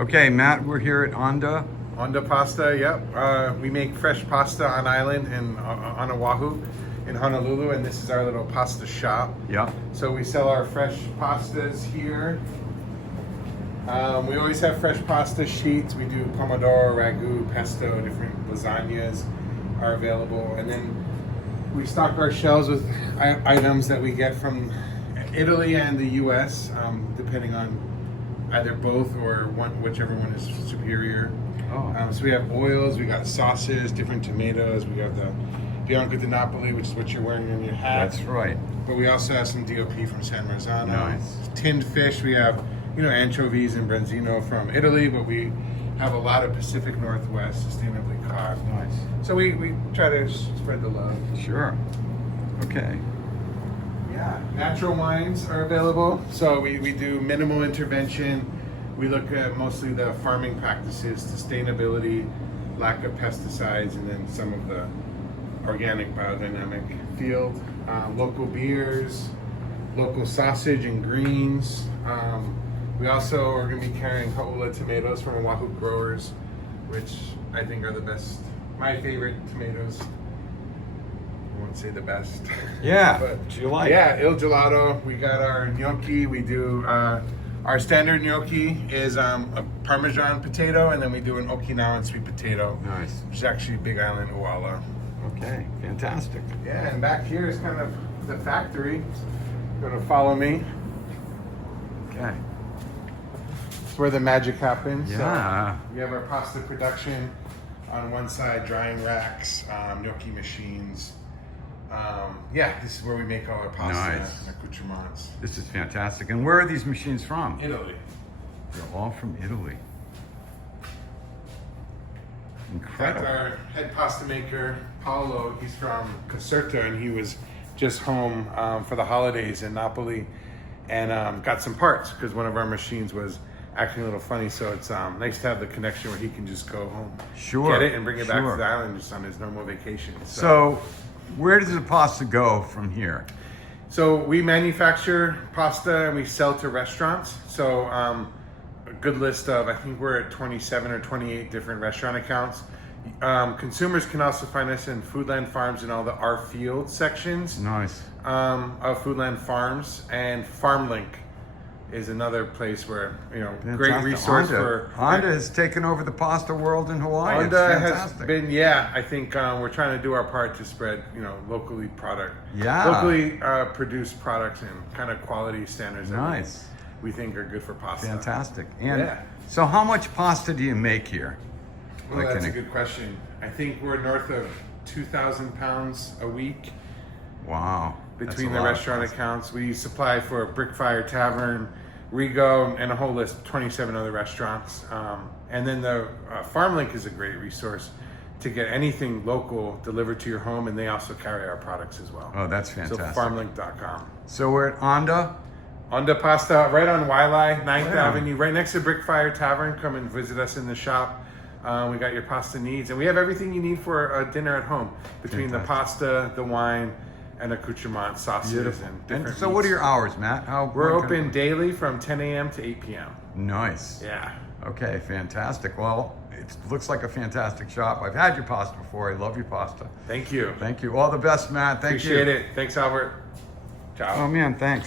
Okay, Matt, we're here at Onda. Onda pasta, yep. We make fresh pasta on island on Oahu in Honolulu, and this is our little pasta shop. Yeah. So we sell our fresh pastas here. We always have fresh pasta sheets. We do pomodoro, ragu, pesto, different lasagnas are available. And then we stock our shelves with items that we get from Italy and the US, depending on either both or whichever one is superior. Oh. So we have oils, we got sauces, different tomatoes. We have the Bianco di Napoli, which is what you're wearing on your hat. That's right. But we also have some DOP from San Marzano. Nice. Tinned fish, we have, anchovies and branzino from Italy, but we have a lot of Pacific Northwest sustainably caught. Nice. So we try to spread the love. Sure. Okay. Yeah, natural wines are available. So we do minimal intervention. We look at mostly the farming practices, sustainability, lack of pesticides, and then some of the organic biodynamic field. Local beers, local sausage and greens. We also are going to be carrying Ha'ula tomatoes from Oahu growers, which I think are the best. My favorite tomatoes. I won't say the best. Yeah, but do you like? Yeah, Il Gelato. We got our gnocchi. We do our standard gnocchi is a Parmesan potato, and then we do an Okinawan sweet potato. Nice. Which is actually Big Island Uala. Okay, fantastic. Yeah, and back here is kind of the factory. Going to follow me. Okay. It's where the magic happens. Yeah. So we have our pasta production on one side, drying racks, gnocchi machines. This is where we make all our pasta Nice. and accoutrements. This is fantastic. And where are these machines from? Italy. They're all from Italy. In fact, Incredible. our head pasta maker, Paolo, he's from Caserta, and he was just home for the holidays in Napoli and got some parts because one of our machines was acting a little funny. So it's nice to have the connection where he can just go home, Sure, get it, and bring it back sure. to the island just on his normal vacation. So, where does the pasta go from here? So we manufacture pasta and we sell to restaurants. So a good list of, I think we're at 27 or 28 different restaurant accounts. Consumers can also find us in Foodland Farms and all the Our Field sections Nice. of Foodland Farms, and FarmLink is another place where, great Fantastic. resource Honda. for... Honda has taken over the pasta world in Hawaii. It's Onda has fantastic. been, I think we're trying to do our part to spread, locally Yeah. locally produced products and kind of quality standards that Nice. we think are good for pasta. Fantastic. And Yeah. so how much pasta do you make here? Well, Like that's in a good question. I think we're north of 2,000 pounds a week Wow. That's between a the lot of restaurant pasta. accounts. We supply for Brickfire Tavern, Rigo, and a whole list, 27 other restaurants. And then the FarmLink is a great resource to get anything local delivered to your home, and they also carry our products as well. Oh, that's So fantastic. farmlink.com. So we're at Onda. Onda Pasta, right on Wailai, 9th Yeah. Avenue, right next to Brickfire Tavern. Come and visit us in the shop. We got your pasta needs, and we have everything you need for a dinner at home between the pasta, the wine, and accoutrement sauces Beautiful. and And different so what are meats. your hours, Matt? We're when can- open daily from 10 a.m. to 8 p.m. Nice. Yeah. Okay, fantastic. Well, it looks like a fantastic shop. I've had your pasta before. I love your pasta. Thank you. Thank you. All the best, Matt. Thank you. Appreciate it. Thanks, Albert. Ciao. Oh man, thanks.